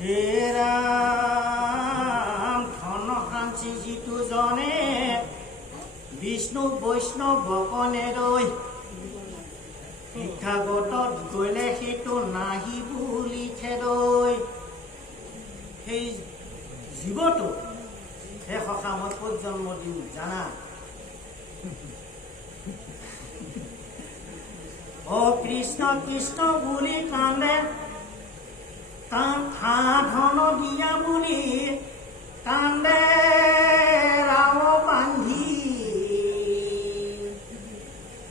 হে ৰাম ধন সাঞ্চি যিটো জনে বিষ্ণু বৈষ্ণৱ ভকনে ৰৈ শিক্ষাগতত গ'লে সেইটো নাহি বুলি খেদৈ সেই জীৱটো সেই সকামত ক'ত জন্ম দিম জানা অ কৃষ্ণ কৃষ্ণ বুলি কান্দে ধন দিয়া বুলি কান্দে ৰাম বান্ধি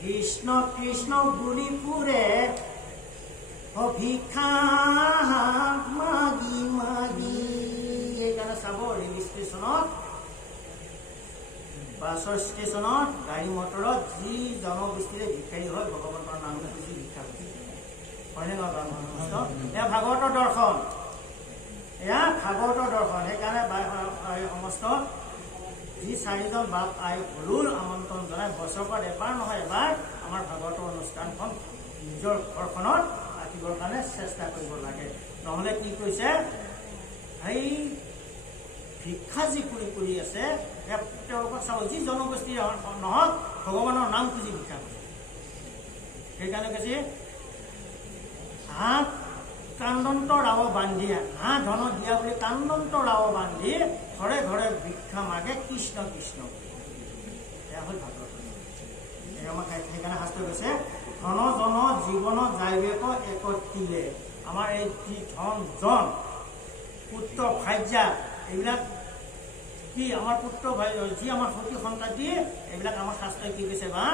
কৃষ্ণ কৃষ্ণ বুলি ফুৰে ভিক্ষা মাগি মাগি সেইকাৰণে চাব ৰেল ষ্টেচনত বাছৰ ষ্টেচনত গাড়ী মটৰত যি জনগোষ্ঠীৰে ভিক্ষাৰী হয় ভগৱন্তৰ নাম খুজি ভিক্ষা হয়নে নহয় এয়া ভাগৱতৰ দৰ্শন সেইকাৰণে সমস্ত যি চাৰিজন বাপ আই হলুৰ আমন্ত্ৰণ জনাই বছৰকত এবাৰ নহয় এবাৰ আমাৰ ভাগৱতৰ অনুষ্ঠানখন নিজৰ ঘৰখনত ৰাখিবৰ কাৰণে চেষ্টা কৰিব লাগে নহ'লে কি কৈছে এই ভিক্ষা যি কৰি আছে তেওঁলোকক চাব যি জনগোষ্ঠী নহওক ভগৱানৰ নাম খুজি ভিক্ষা কৰে সেইকাৰণে কৈছে হাত কান্দন্ত ৰাও বান্ধি হাঁহ ধন দিয়া বুলি কান্দন্ত ৰাও বান্ধি ঘৰে ঘৰে ভিক্ষা মাগে কৃষ্ণ কৃষ্ণ এয়া হ'ল ভাগৱত সেইকাৰণে শাস্ত্ৰ কৈছে ধন জন জীৱন যাইবেক একত্ৰিলে আমাৰ এই যি ধন জন পুত্ৰ ভাৰ্যা এইবিলাক কি আমাৰ পুত্ৰ যি আমাৰ সতী সন্তাতি এইবিলাক আমাৰ শাস্ত্ৰই কি কৈছে বা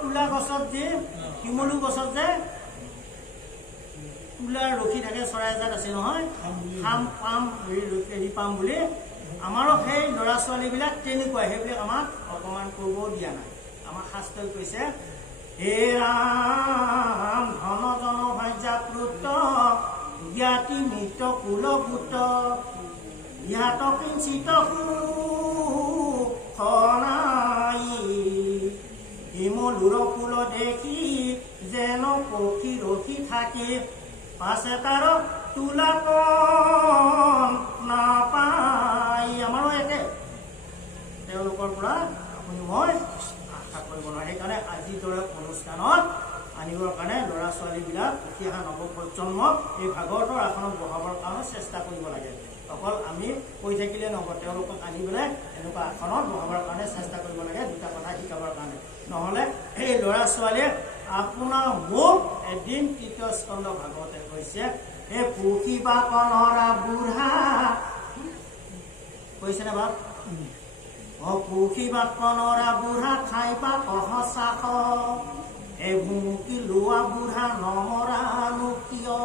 তুলা গছত যে শিমলু গছত যে তুলা ৰখি থাকে চৰাই এজাত আছে নহয় হেৰি পাম বুলি আমাৰো সেই ল'ৰা ছোৱালীবিলাক তেনেকুৱা সেইবিলাক আমাক অপমান কৰিবও দিয়া নাই আমাৰ শাস্ত্ৰই কৈছে হে ৰাম ধন জন ভাৰ্যা পুত্ৰ জ্ঞাতি মিত্ৰ কুলভূত ইহাত কিঞ্চিত নাই শিমলুৰ ফুল দেখি যেন পক্ষী ৰখি থাকে পাছে তাৰ তুলাকণ নাপায় আমাৰো একে তেওঁলোকৰ পৰা আপুনি মই আশা কৰিব নোৱাৰে সেইকাৰণে আজিৰ দৰে অনুষ্ঠানত আনিবৰ কাৰণে ল'ৰা ছোৱালীবিলাক উঠি অহা নৱপ্ৰজন্মক এই ভাগৱতৰ আসনত বহাবৰ কাৰণে চেষ্টা কৰিব লাগে অকল আমি কৈ থাকিলে নহ'ব তেওঁলোকক আনি পেলাই এনেকুৱা আসনত বহাবৰ কাৰণে চেষ্টা কৰিব লাগে দুটা কথা শিকাবৰ কাৰণে নহ'লে এই ল'ৰা ছোৱালীয়ে আপোনাৰ মোক এদিন তৃতীয় স্কন্ধ ভাগৱতে কৈছে এই পুখী বা কণৰা বুঢ়া কৈছেনে বাপ পুখী বা কণৰা বুঢ়া খাই বা কহচাখ এই ভুমুকি লোৱা বুঢ়া নমৰানো কিয়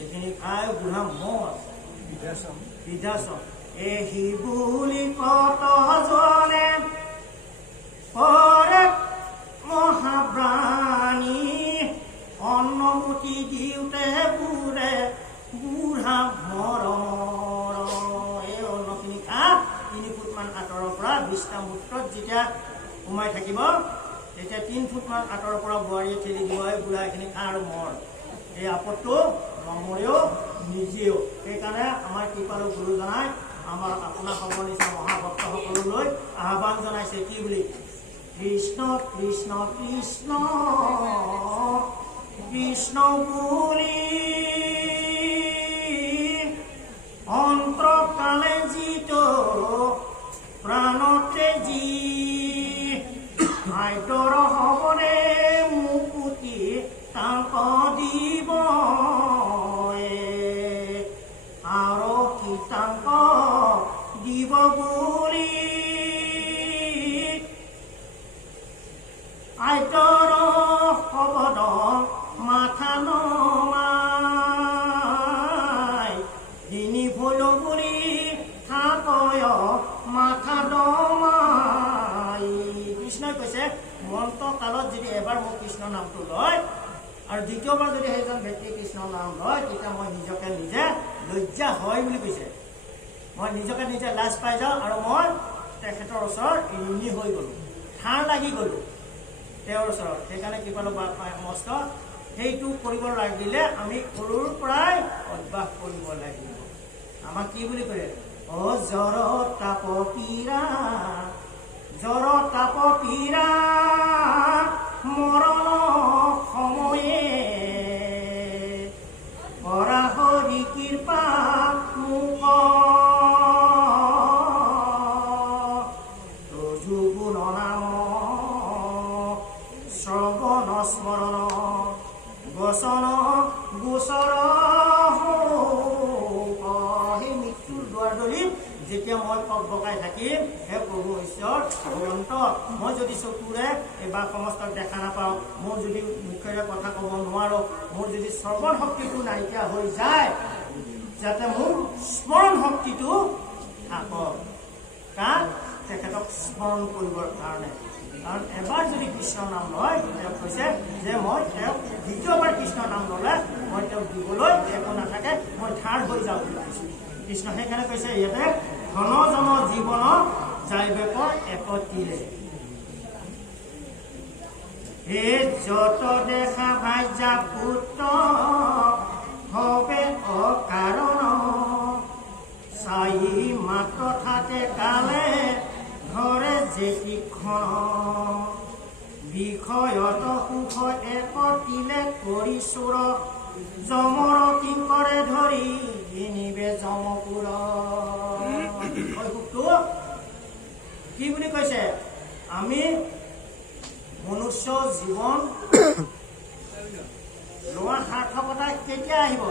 এইখিনি খাই বুঢ়া মহ বিধাচন এই বুলি কতজনে কৰে মহাপ্ৰাণী অন্নমুঠি দিওঁতে বুঢ়ে বুঢ়া মৰমৰ এই অন্নখিনি খা 3 ফুটমান আঁতৰৰ পৰা বিষ্ণামূত্ৰত যেতিয়া সোমাই থাকিব তেতিয়া 3 ফুটমান আঁতৰৰ পৰা বোৱাৰীয়ে ঠেলি দিব বুঢ়া এইখিনি খা আৰু মৰ এই আপদটো নমৰেও নিজেও সেইকাৰণে আমাৰ কৃপালু গুৰুজনাই আমাৰ আপোনাৰ খবৰ নিচিনা মহাভক্তসকললৈ আহ্বান জনাইছে কি বুলি কৃষ্ণ কৃষ্ণ কৃষ্ণ কৃষ্ণ বুলি অন্তকালে যিটো প্ৰাণতে যি আইতৰ হবনে মুকুতি তাক দিব আৰু কি তাক দিব বুলি আইতৰ শব্দ মাথা নমাই দিনী ভুল বুলি থাকয় মাথা দমাই কৃষ্ণই কৈছে মন্ত্ৰ কালত যদি এবাৰ মোক কৃষ্ণ নামটো লয় আৰু দ্বিতীয়বাৰ যদি সেইজন ব্যক্তি কৃষ্ণ নাম লয় তেতিয়া মই নিজকে নিজে লজ্জা হয় বুলি কৈছে মই নিজকে নিজে লাজ পাই যাওঁ আৰু মই তেখেতৰ ওচৰত ঋণী হৈ গ'লো ঠাৰ লাগি গ'লো তেওঁৰ ওচৰত সেইকাৰণে কি ক'লো মস্ত সেইটো কৰিব লাগিলে আমি সৰুৰ পৰাই অভ্যাস কৰিব লাগিব। আমাক কি বুলি কয়? জ্বৰ তাপ পীৰা মৰণ সময়ে কৰা হৰি কৃপা মুখ ৰজু গুণ নাম শ্ৰৱণ স্মৰণ বচন গোচৰ সেই মৃত্যুৰ দুৱাৰদলিত যেতিয়া মই বকাই থাকিম, হে প্ৰভু ঈশ্বৰ ভগৱন্ত, মই যদি চকুৰে এবাৰ সমস্তক দেখা নাপাওঁ, মোৰ যদি মুখেৰে কথা ক'ব নোৱাৰোঁ, মোৰ যদি শ্ৰৱণ শক্তিটো নাইকিয়া হৈ যায়, যাতে মোৰ স্মৰণ শক্তিটো থাকক। কাক? তেখেতক স্মৰণ কৰিবৰ কাৰণে। কাৰণ এবাৰ যদি কৃষ্ণ নাম লয়, তেওঁ কৈছে যে মই তেওঁক দ্বিতীয়বাৰ কৃষ্ণ নাম ল'লে মই তেওঁক দিবলৈ একো নাথাকে, মই ধাৰ হৈ যাওঁ বুলি কৈছোঁ কৃষ্ণ। সেইকাৰণে কৈছে ইয়াতে ধন জন জীৱন যাইবেকৰ একতিলে হে যত দেখা ভাইজা পুত্ৰ হবে অকাৰণ চাই মাত্ৰ থাকে কালে ধৰে যেতিক্ষণ বিষয়ত সুখ একতিলে কৰি চোৰ যমৰ কিংকৰে ধৰি নিবে যমপুৰ। কি বুলি কৈছে? আমি মনুষ্য জীৱন লোৱাৰ সাৰ্থকতা কেতিয়া আহিব?